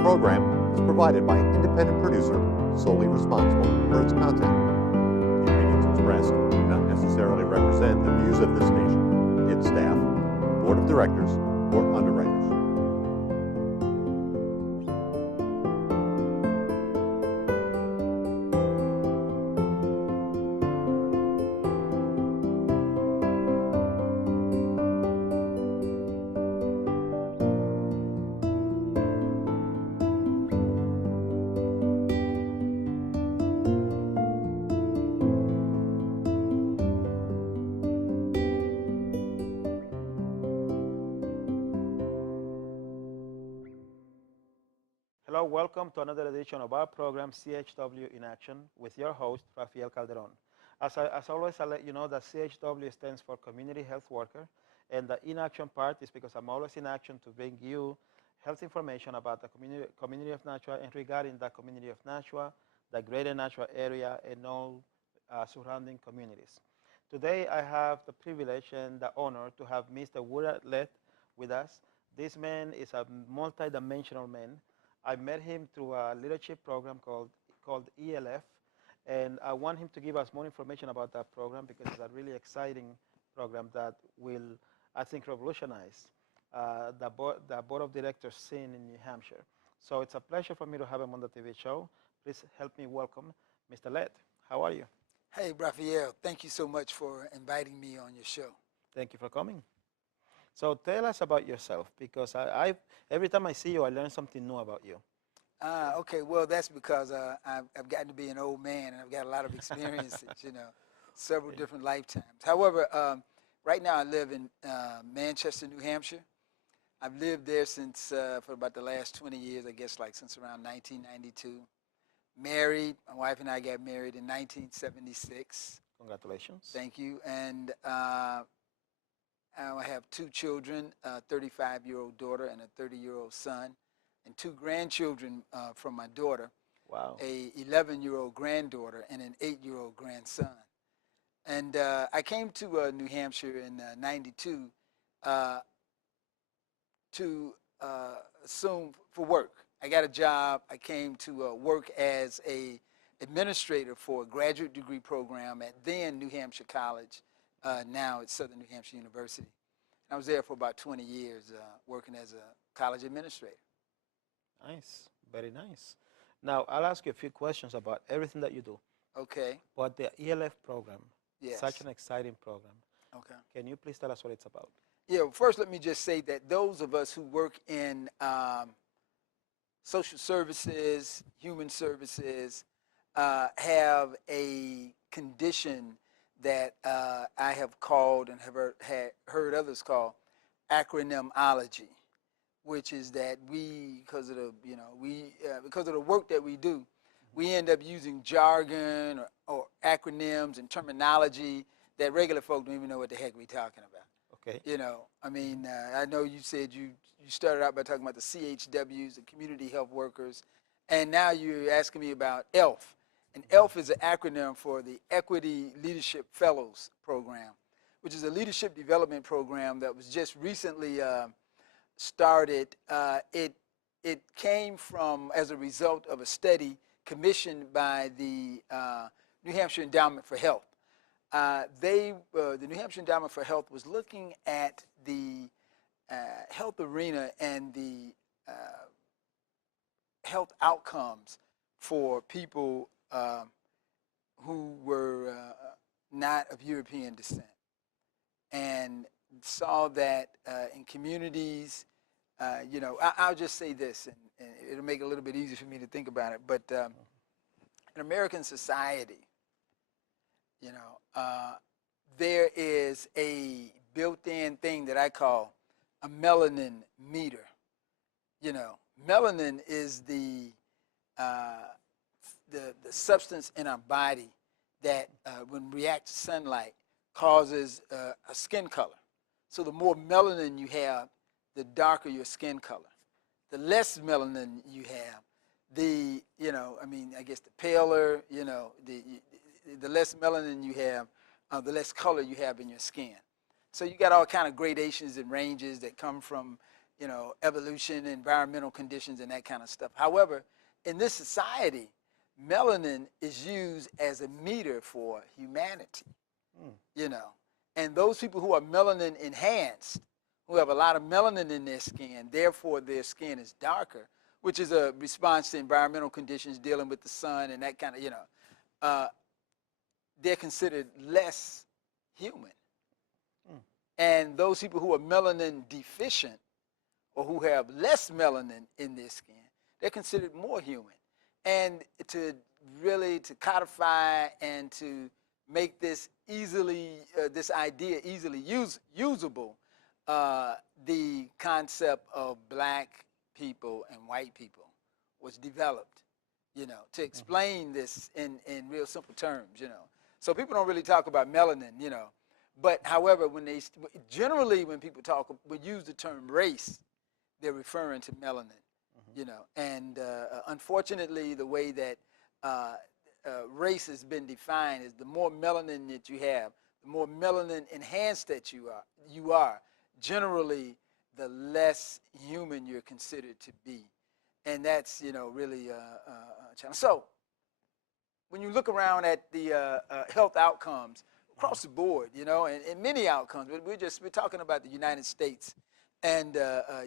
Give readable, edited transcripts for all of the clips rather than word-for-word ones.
program is provided by an independent producer solely responsible for its content. The opinions expressed do not necessarily represent the views of this station, its staff, board of directors, or underwriters. Hello, welcome to another edition of our program, CHW in Action, with your host, Rafael Calderon. As always, I'll let you know that CHW stands for Community Health Worker, and the in action part is because I'm always in action to bring you health information about the community of Nashua and regarding the community of Nashua, the greater Nashua area, and all surrounding communities. Today, I have the privilege and the honor to have Mr. Woullard Lett with us. This man is a multi-dimensional man. I met him through a leadership program called ELF, and I want him to give us more information about that program because it's a really exciting program that will, I think, revolutionize the board of directors scene in New Hampshire. So it's a pleasure for me to have him on the TV show. Please help me welcome Mr. Lett. How are you? Hey, Rafael, thank you so much for inviting me on your show. Thank you for coming. So tell us about yourself, because every time I see you, I learn something new about you. Okay, well, that's because I've gotten to be an old man, and I've got a lot of experiences, several different lifetimes. However, right now I live in Manchester, New Hampshire. I've lived there since, for about the last 20 years, I guess, like since around 1992. Married, my wife and I got married in 1976. Congratulations. Thank you. And I have two children, a 35-year-old daughter and a 30-year-old son, and two grandchildren from my daughter. Wow. A 11-year-old granddaughter and an 8-year-old grandson. And I came to New Hampshire in '92 to assume for work. I got a job. I came to work as a administrator for a graduate degree program at then New Hampshire College. Now it's Southern New Hampshire University. I was there for about 20 years working as a college administrator. Nice, very nice. Now, I'll ask you a few questions about everything that you do. Okay. But the ELF program, Yes. such an exciting program. Okay. Can you please tell us what it's about? Yeah, well, first let me just say that those of us who work in social services, human services, have a condition that I have called and have heard others call acronymology, which is that we, because of the work that we do, we end up using jargon or acronyms and terminology that regular folk don't even know what the heck we're talking about. Okay. I know you said you started out by talking about the CHWs, the community health workers, and now you're asking me about ELF. And ELF is an acronym for the Equity Leadership Fellows Program, which is a leadership development program that was just recently started. It came from as a result of a study commissioned by the New Hampshire Endowment for Health. The New Hampshire Endowment for Health was looking at the health arena and the health outcomes for people who were not of European descent, and saw that in communities, I'll just say this, and it'll make it a little bit easier for me to think about it, but in American society, there is a built-in thing that I call a melanin meter. Melanin is the substance in our body that, when react to sunlight, causes a skin color. So the more melanin you have, the darker your skin color. The less melanin you have, the paler, the less melanin you have, the less color you have in your skin. So you got all kind of gradations and ranges that come from, you know, evolution, environmental conditions, and that kind of stuff. However, in this society, melanin is used as a meter for humanity, you know. And those people who are melanin enhanced, who have a lot of melanin in their skin, therefore their skin is darker, which is a response to environmental conditions dealing with the sun and that kind of, you know, they're considered less human. And those people who are melanin deficient or who have less melanin in their skin, they're considered more human. And to really to codify and to make this easily, this idea easily usable, the concept of black people and white people was developed, you know, to explain this in real simple terms, you know. So people don't really talk about melanin, you know. But however, when they generally when people would use the term race, they're referring to melanin, you know. And unfortunately, the way that race has been defined is the more melanin that you have, the more melanin enhanced that you are, generally the less human you're considered to be. And that's, you know, really a challenge. So when you look around at the health outcomes across the board, you know, and many outcomes, we're talking about the United States and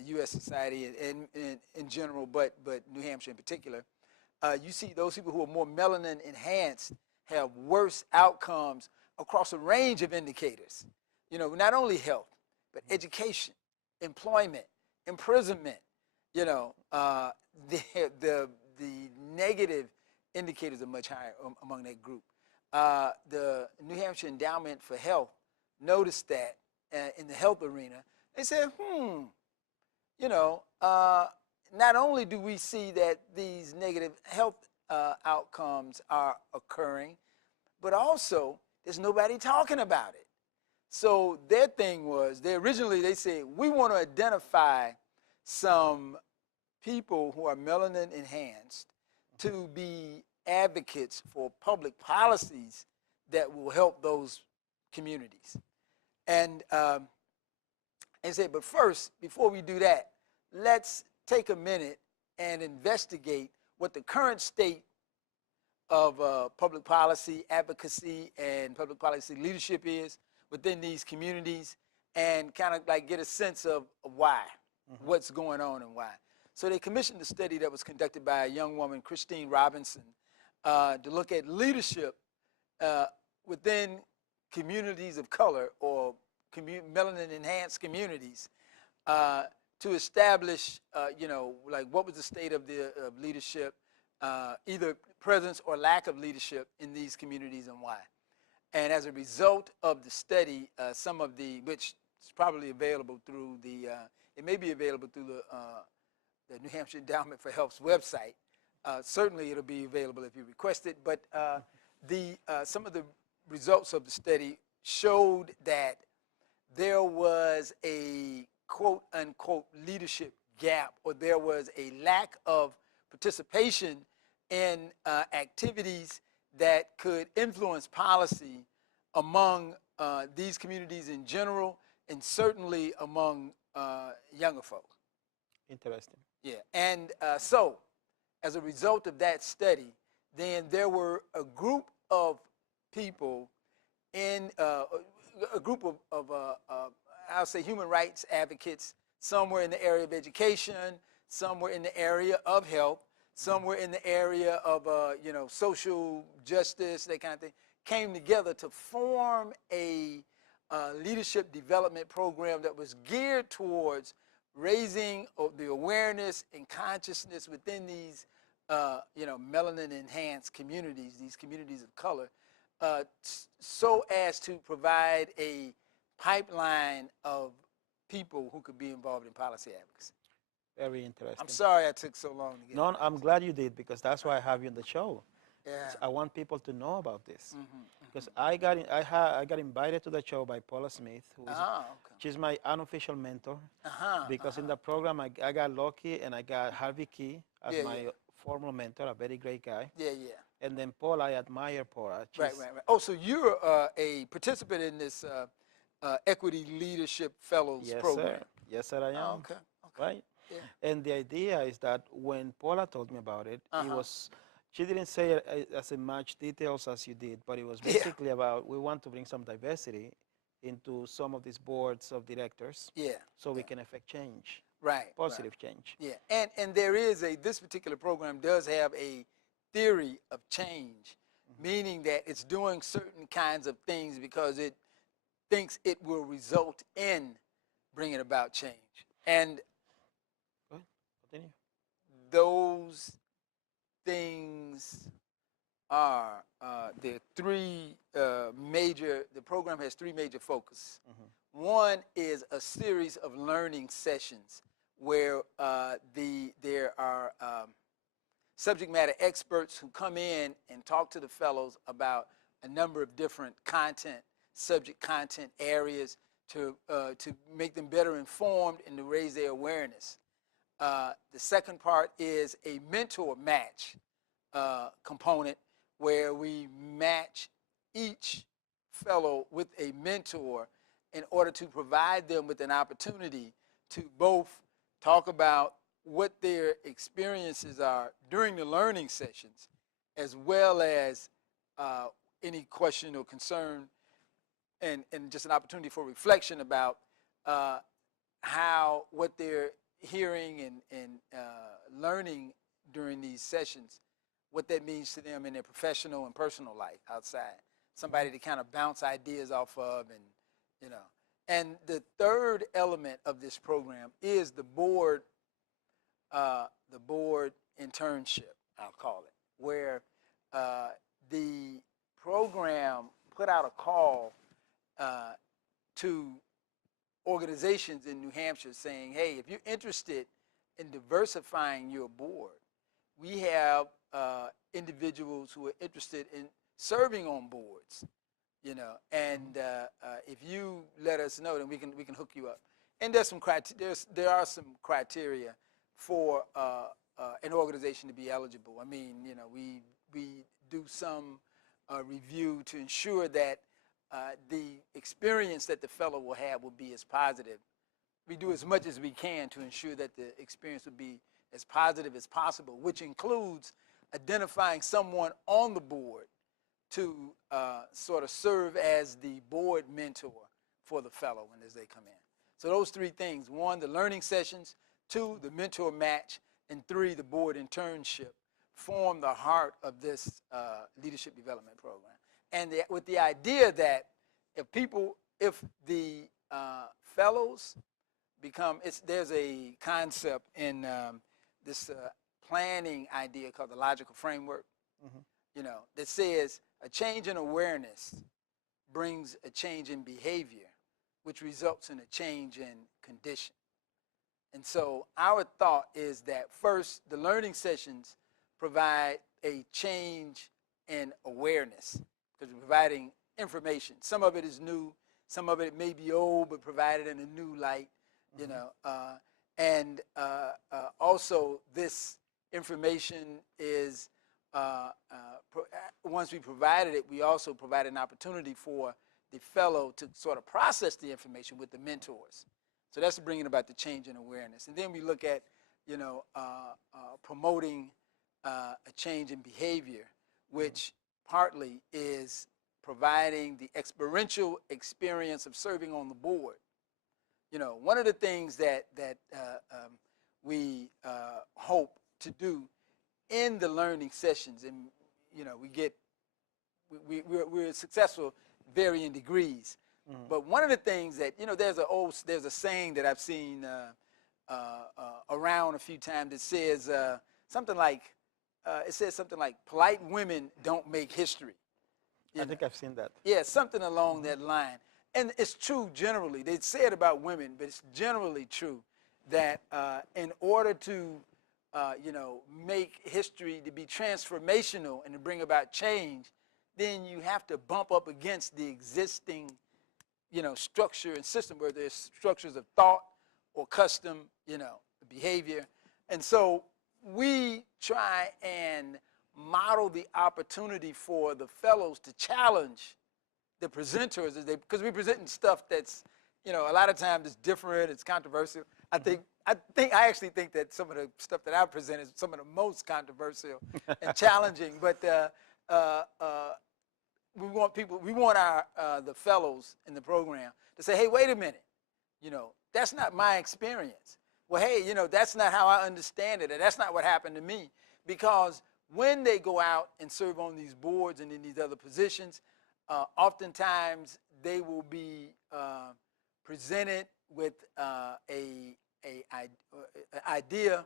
U.S. society and in general, but New Hampshire in particular. You see those people who are more melanin enhanced have worse outcomes across a range of indicators. You know, not only health, but education, employment, imprisonment. You know, the negative indicators are much higher among that group. The New Hampshire Endowment for Health noticed that in the health arena. They said, you know, not only do we see that these negative health outcomes are occurring, but also there's nobody talking about it. So their thing was, they said, we want to identify some people who are melanin enhanced to be advocates for public policies that will help those communities. And said, but first, before we do that, let's take a minute and investigate what the current state of public policy advocacy and public policy leadership is within these communities, and kind of like get a sense of why, what's going on and why. So they commissioned a study that was conducted by a young woman, Christine Robinson, to look at leadership within communities of color or melanin-enhanced communities to establish, you know, like what was the state of the leadership, either presence or lack of leadership in these communities and why. And as a result of the study, some of which is probably available through it may be available through the New Hampshire Endowment for Health's website. Certainly it'll be available if you request it, but some of the results of the study showed that there was a quote-unquote leadership gap, or there was a lack of participation in activities that could influence policy among these communities in general, and certainly among younger folk. Interesting. Yeah, and so as a result of that study, then there were a group of people in a group of I'll say human rights advocates. Some were in the area of education, some were in the area of health, some were in the area of you know, social justice, that kind of thing, came together to form a leadership development program that was geared towards raising the awareness and consciousness within these you know, melanin-enhanced communities, these communities of color, so as to provide a pipeline of people who could be involved in policy advocacy. Very interesting. I'm sorry I took so long to get No, I'm glad you did, because that's why I have you on the show. Yeah. I want people to know about this, because I got invited to the show by Paula Smith, who is she's my unofficial mentor, because in the program I got lucky and I got Harvey Key as my formal mentor, a very great guy. Yeah, yeah. And then Paula, I admire Paula. Right. Oh, so you're a participant in this Equity Leadership Fellows program? Sir. Yes, sir, I am. Okay. right? Yeah. And the idea is that when Paula told me about it, it Uh-huh. was, she didn't say it as in much details as you did, but it was Yeah. basically about we want to bring some diversity into some of these boards of directors Yeah. so we Yeah. can affect change, Right. Right. positive change. Yeah. And there is this particular program does have a theory of change, meaning that it's doing certain kinds of things because it thinks it will result in bringing about change. And Go ahead, continue. those things are the three major, the program has three major focuses. One is a series of learning sessions where there are subject matter experts who come in and talk to the fellows about a number of different subject content areas to make them better informed and to raise their awareness. The second part is a mentor match component where we match each fellow with a mentor in order to provide them with an opportunity to both talk about what their experiences are during the learning sessions, as well as any question or concern, and just an opportunity for reflection about what they're hearing and learning during these sessions, what that means to them in their professional and personal life outside. Somebody to kind of bounce ideas off of, and you know. And the third element of this program is the board internship, I'll call it, where the program put out a call to organizations in New Hampshire saying, hey, if you're interested in diversifying your board, we have individuals who are interested in serving on boards, you know, and if you let us know, then we can hook you up. And there's some there are some criteria for an organization to be eligible. I mean, you know, we do some review to ensure that the experience that the fellow will have will be as positive. We do as much as we can to ensure that the experience will be as positive as possible, which includes identifying someone on the board to sort of serve as the board mentor for the fellow as they come in. So those three things: one, the learning sessions; two, the mentor match; and three, the board internship, form the heart of this leadership development program. And with the idea that if the fellows become, there's a concept in this planning idea called the logical framework, you know, that says a change in awareness brings a change in behavior, which results in a change in condition. And so our thought is that first, the learning sessions provide a change in awareness because we're providing information. Some of it is new, some of it may be old, but provided in a new light, you know. And also this information is, once we provided it, we also provide an opportunity for the fellow to sort of process the information with the mentors. So that's bringing about the change in awareness. And then we look at, you know, promoting a change in behavior, which partly is providing the experiential experience of serving on the board. You know, one of the things that we hope to do in the learning sessions, and you know, we're successful varying degrees. But one of the things that, you know, there's a saying that I've seen around a few times that says something like, polite women don't make history. I think I've seen that. Yeah, something along that line. And it's true generally. They say it about women, but it's generally true that in order to, you know, make history to be transformational and to bring about change, then you have to bump up against the existing, you know, structure and system, where there's structures of thought or custom, you know, behavior. And so we try and model the opportunity for the fellows to challenge the presenters, because we're presenting stuff that's a lot of times it's different, it's controversial. I actually think that some of the stuff that I present is some of the most controversial and challenging. But we want our the fellows in the program to say, hey, wait a minute, that's not my experience. Well, hey, that's not how I understand it, and that's not what happened to me. Because when they go out and serve on these boards and in these other positions, oftentimes they will be presented with an idea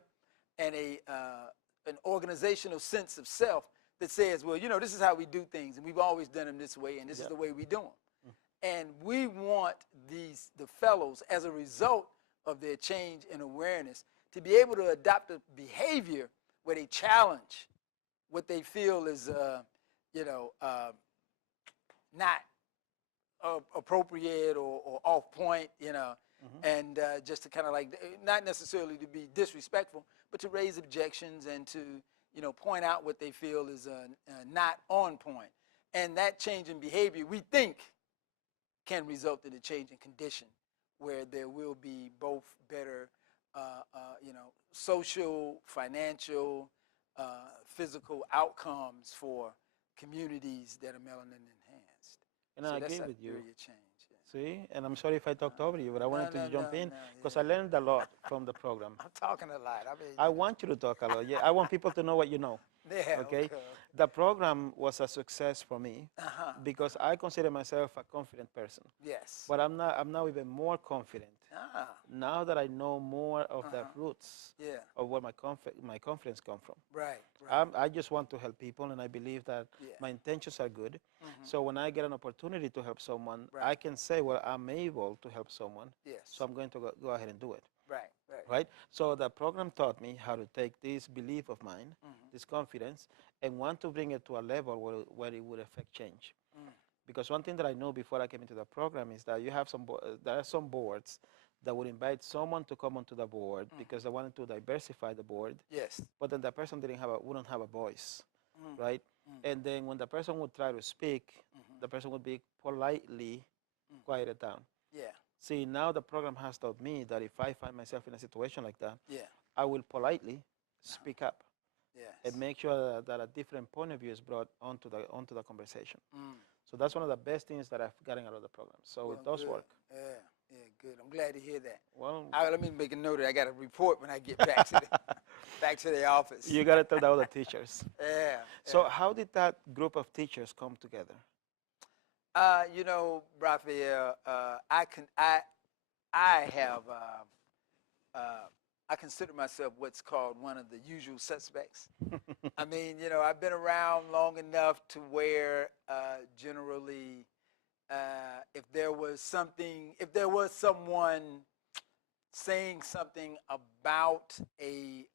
and an organizational sense of self that says, well, this is how we do things, and we've always done them this way, and this is the way we do them. And we want the fellows, as a result of their change in awareness, to be able to adopt a behavior where they challenge what they feel is, not appropriate or off point, and just to kind of not necessarily to be disrespectful, but to raise objections and to, point out what they feel is not on point. And that change in behavior, we think, can result in a change in condition where there will be both better, social, financial, physical outcomes for communities that are melanin enhanced. And So I that's agree a with you. area change. See, and I'm sorry if I talked over you, but I wanted to jump in because yeah. I learned a lot from the program. I'm talking a lot. I want you to talk a lot. Yeah, I want people to know what you know. Yeah, Okay? The program was a success for me because I consider myself a confident person. Yes. But I'm now even more confident now that I know more of the roots of where my confidence come from. Right. I just want to help people, and I believe that my intentions are good. So when I get an opportunity to help someone, I can say, well, I'm able to help someone. Yes. So I'm going to go ahead and do it. Right. So the program taught me how to take this belief of mine, this confidence, and want to bring it to a level where it would affect change. Because one thing that I know before I came into the program is that you have there are some boards that would invite someone to come onto the board because they wanted to diversify the board. Yes. But then the person wouldn't have a voice, right? And then when the person would try to speak, the person would be politely quieted down. Yeah. See, now the program has taught me that if I find myself in a situation like that, Yeah. I will politely speak up and Yes. make sure that a different point of view is brought onto the conversation. So that's one of the best things that I've gotten out of the program. So it does work. Yeah, good. I'm glad to hear that. Well, Let me make a note that I got to report when I get back to back to the office. you got to tell the other teachers. Yeah. So how did that group of teachers come together? Raphael, I consider myself what's called one of the usual suspects. I mean, I've been around long enough to where generally, if there was someone saying something about a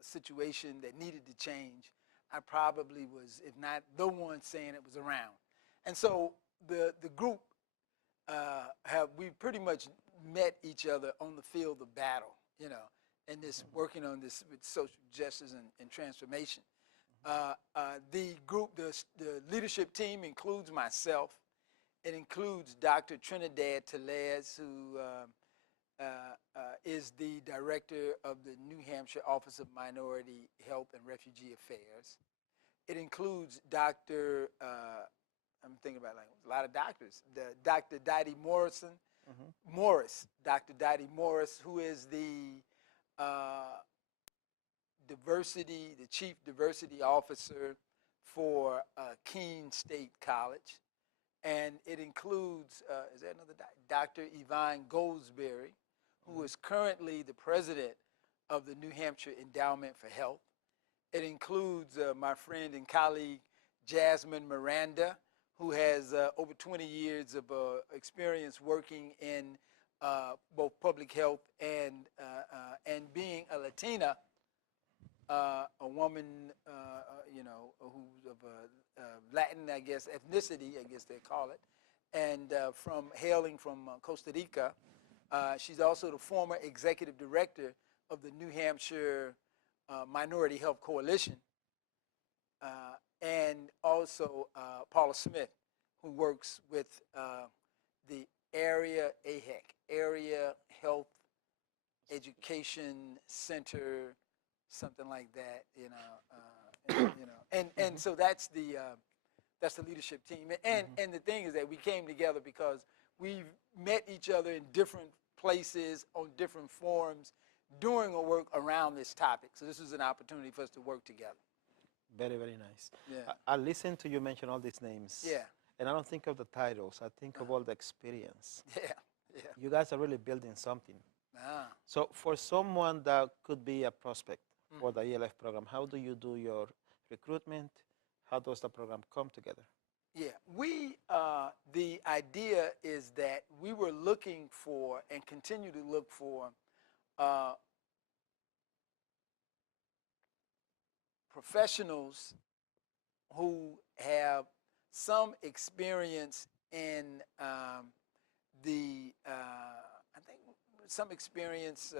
situation that needed to change, I probably was, if not the one saying it, was around. And so the group we pretty much met each other on the field of battle, and this working on this with social justice and transformation. The group, the leadership team includes myself. It includes Dr. Trinidad Tellez, who is the director of the New Hampshire Office of Minority Health and Refugee Affairs. It includes Dr. I'm thinking about a lot of doctors. Dr. Dottie Morris, Dr. Dottie Morris, who is the chief diversity officer for Keene State College. And it includes, is there another Dr. Yvonne Goldsberry, who is currently the president of the New Hampshire Endowment for Health. It includes my friend and colleague, Jasmine Miranda, who has over 20 years of experience working in both public health and being a Latina, a woman, who's of Latin, I guess, ethnicity, I guess they call it, and hailing from Costa Rica. She's also the former executive director of the New Hampshire Minority Health Coalition, and also Paula Smith, who works with the area AHEC, Area Health Education Center, something like that. And so that's the leadership team. And the thing is that we came together because we've met each other in different places on different forums doing our work around this topic. So this was an opportunity for us to work together. Very, very nice. Yeah. I listened to you mention all these names. Yeah. And I don't think of the titles. I think of all the experience. Yeah. Yeah. You guys are really building something. Ah. So for someone that could be a prospect for the ELF program, how do you do your recruitment? How does the program come together? Yeah, the idea is that we were looking for and continue to look for professionals who have some experience in I think some experience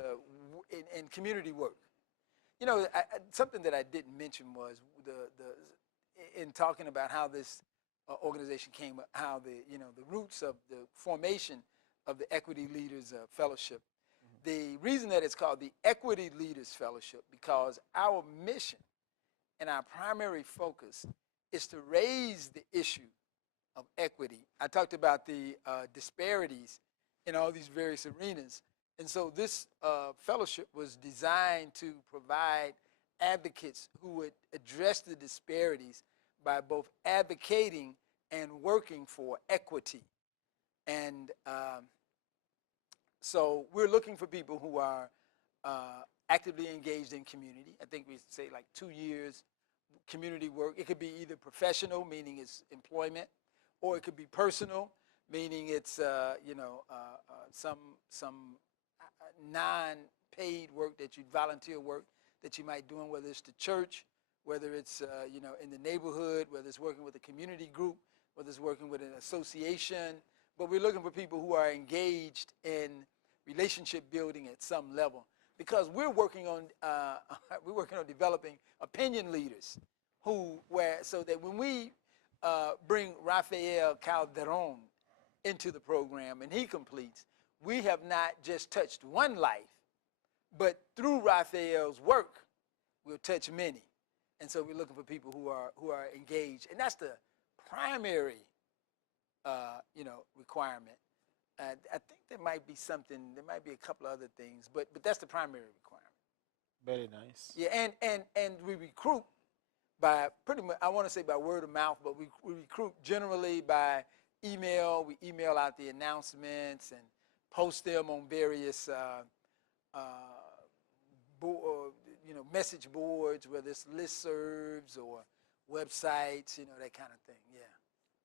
in community work. Something that I didn't mention was in talking about how this organization came, how the roots of the formation of the Equity Leaders Fellowship. The reason that it's called the Equity Leaders Fellowship, because our mission and our primary focus is to raise the issue of equity. I talked about the disparities in all these various arenas. And so this fellowship was designed to provide advocates who would address the disparities by both advocating and working for equity. And so we're looking for people who are actively engaged in community. I think we say like 2 years community work. It could be either professional, meaning it's employment, or it could be personal, meaning it's some non-paid work that you volunteer work that you might do, whether it's the church, whether it's in the neighborhood, whether it's working with a community group, whether it's working with an association. But we're looking for people who are engaged in relationship building at some level, because we're working on developing opinion leaders so that when we bring Rafael Calderon into the program and he completes, we have not just touched one life, but through Rafael's work, we'll touch many. And so we're looking for people who are engaged, and that's the primary requirement. I think there might be a couple other things, but that's the primary requirement. Very nice. Yeah, and we recruit by pretty much, I want to say by word of mouth, but we recruit generally by email. We email out the announcements and post them on various message boards, whether it's listservs or websites, that kind of thing. Yeah.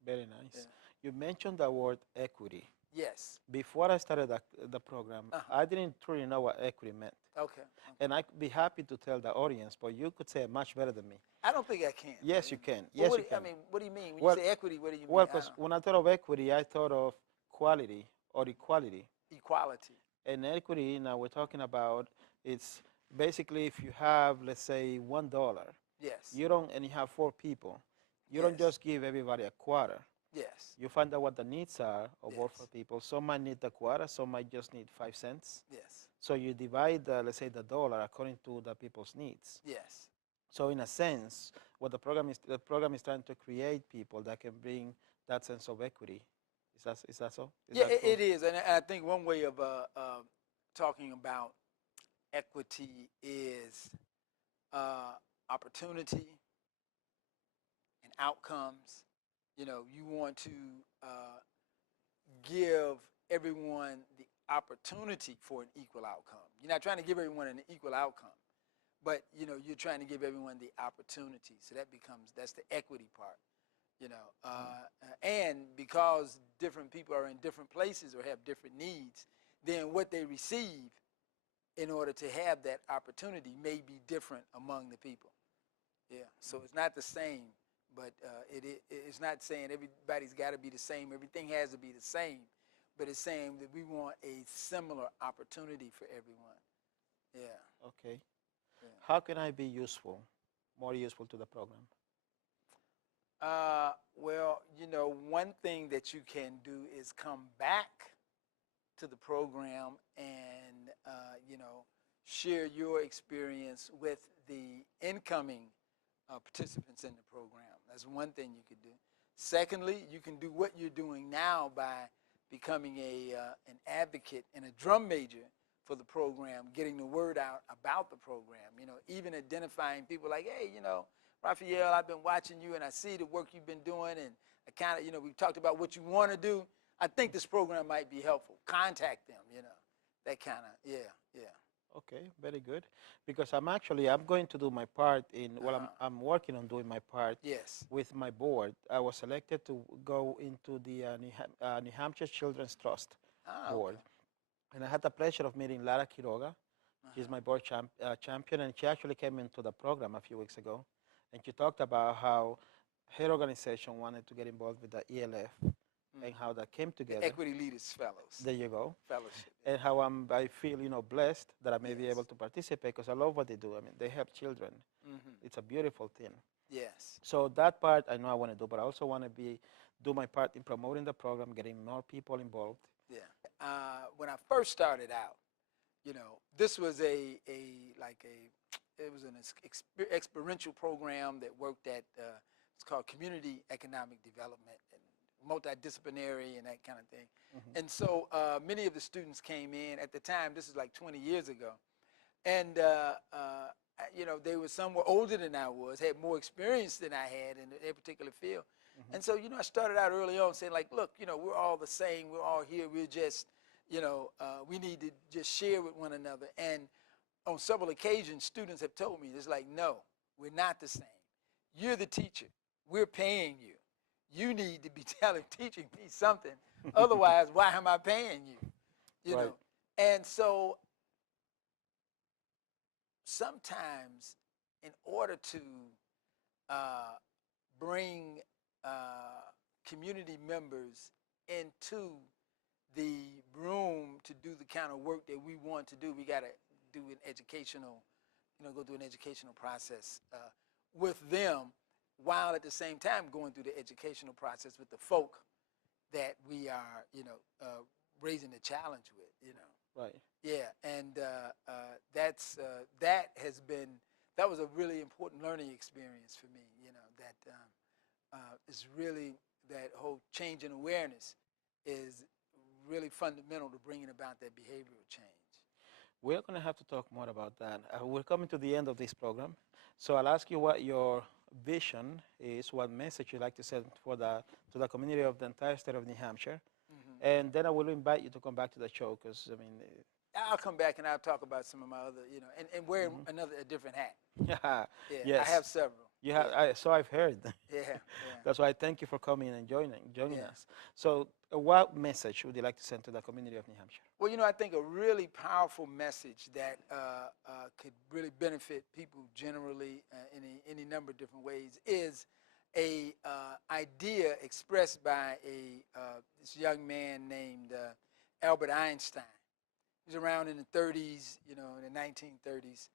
Very nice. Yeah. You mentioned the word equity. Yes. Before I started the program, I didn't truly know what equity meant. Okay. And I'd be happy to tell the audience, but you could say it much better than me. I don't think I can. Yes, you can. Well, Yes, you can. I mean, what do you mean? When you say equity, what do you mean? Well, because when I thought of equity, I thought of quality or equality. Equality. And equity, now we're talking about, it's basically if you have, let's say, $1, Yes. and you have 4 people, you don't just give everybody a quarter. Yes. You find out what the needs are of all Yes. 4 people. Some might need the quarter, some might just need 5 cents. Yes. So you divide, let's say, the dollar according to the people's needs. Yes. So in a sense, what the program is trying to create people that can bring that sense of equity. Is that so? It is, and I think one way of talking about equity is opportunity and outcomes. You want to give everyone the opportunity for an equal outcome. You're not trying to give everyone an equal outcome, but you're trying to give everyone the opportunity. So that's the equity part. And because different people are in different places or have different needs, then what they receive in order to have that opportunity may be different among the people. Yeah, so it's not the same, but it's not saying everybody's got to be the same. Everything has to be the same, but it's saying that we want a similar opportunity for everyone. Yeah. Okay. Yeah. How can I be more useful to the program? Well, one thing that you can do is come back to the program and, share your experience with the incoming participants in the program. That's one thing you could do. Secondly, you can do what you're doing now by becoming an advocate and a drum major for the program, getting the word out about the program, even identifying people like, hey, Raphael, I've been watching you and I see the work you've been doing, and I kind of, we've talked about what you want to do. I think this program might be helpful. Contact them, that kind of, yeah. Okay, very good. Because I'm going to do my part in, well, I'm working on doing my part with my board. I was selected to go into the New Hampshire Children's Trust board. Okay. And I had the pleasure of meeting Lara Quiroga. She's my board champion, and she actually came into the program a few weeks ago. And she talked about how her organization wanted to get involved with the ELF and how that came together. The Equity Leaders Fellows. There you go. Fellowship. And how I feel, blessed that I may be able to participate, because I love what they do. I mean, they help children. It's a beautiful thing. Yes. So that part I know I want to do, but I also want to do my part in promoting the program, getting more people involved. Yeah. When I first started out, this was it was an experiential program that worked at, it's called Community Economic Development, and multidisciplinary and that kind of thing. And so many of the students came in at the time. This is like 20 years ago, and they were some were older than I was, had more experience than I had in a particular field. And so I started out early on saying, like, look, we're all the same. We're all here. We're just we need to just share with one another. And on several occasions, students have told me, it's like, no, we're not the same. You're the teacher. We're paying you. You need to be teaching me something. Otherwise, why am I paying you? You know? And so sometimes in order to bring community members into the room to do the kind of work that we want to do, we got to do an educational, go through an educational process with them, while at the same time going through the educational process with the folk that we are, raising the challenge with, Right. Yeah, and that was a really important learning experience for me, that is really, that whole change in awareness is really fundamental to bringing about that behavioral change. We're going to have to talk more about that. We're coming to the end of this program, so I'll ask you what your vision is, what message you'd like to send to the community of the entire state of New Hampshire, and then I will invite you to come back to the show, because I'll come back and I'll talk about some of my other, and wear a different hat. Yeah, yes. I have several. You have, so I've heard. Yeah. That's why I thank you for coming and joining us. So what message would you like to send to the community of New Hampshire? Well, I think a really powerful message that could really benefit people generally in any number of different ways is a idea expressed by this young man named Albert Einstein. He was around in the 30s, in the 1930s.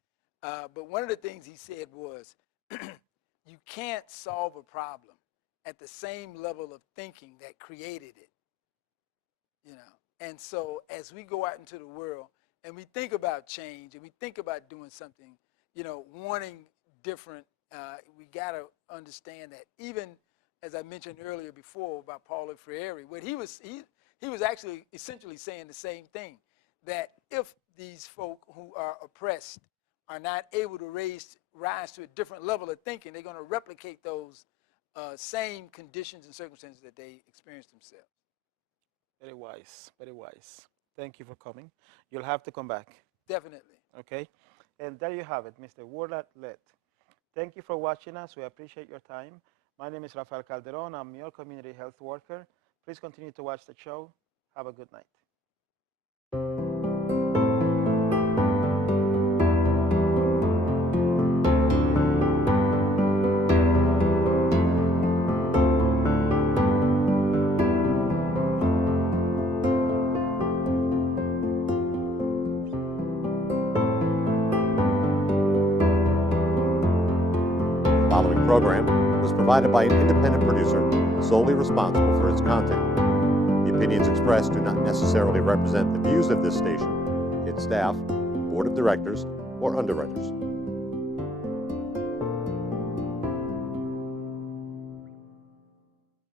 But one of the things he said was, you can't solve a problem at the same level of thinking that created it. And so as we go out into the world and we think about change and we think about doing something, wanting different, we got to understand that, even as I mentioned earlier before about Paulo Freire, what he was actually essentially saying the same thing, that if these folk who are oppressed are not able to rise to a different level of thinking, they're going to replicate those same conditions and circumstances that they experienced themselves. Very wise, very wise. Thank you for coming. You'll have to come back. Definitely. Okay? And there you have it, Mr. Woullard, Lett. Thank you for watching us. We appreciate your time. My name is Rafael Calderon. I'm your community health worker. Please continue to watch the show. Have a good night. The following program was provided by an independent producer solely responsible for its content. The opinions expressed do not necessarily represent the views of this station, its staff, board of directors, or underwriters.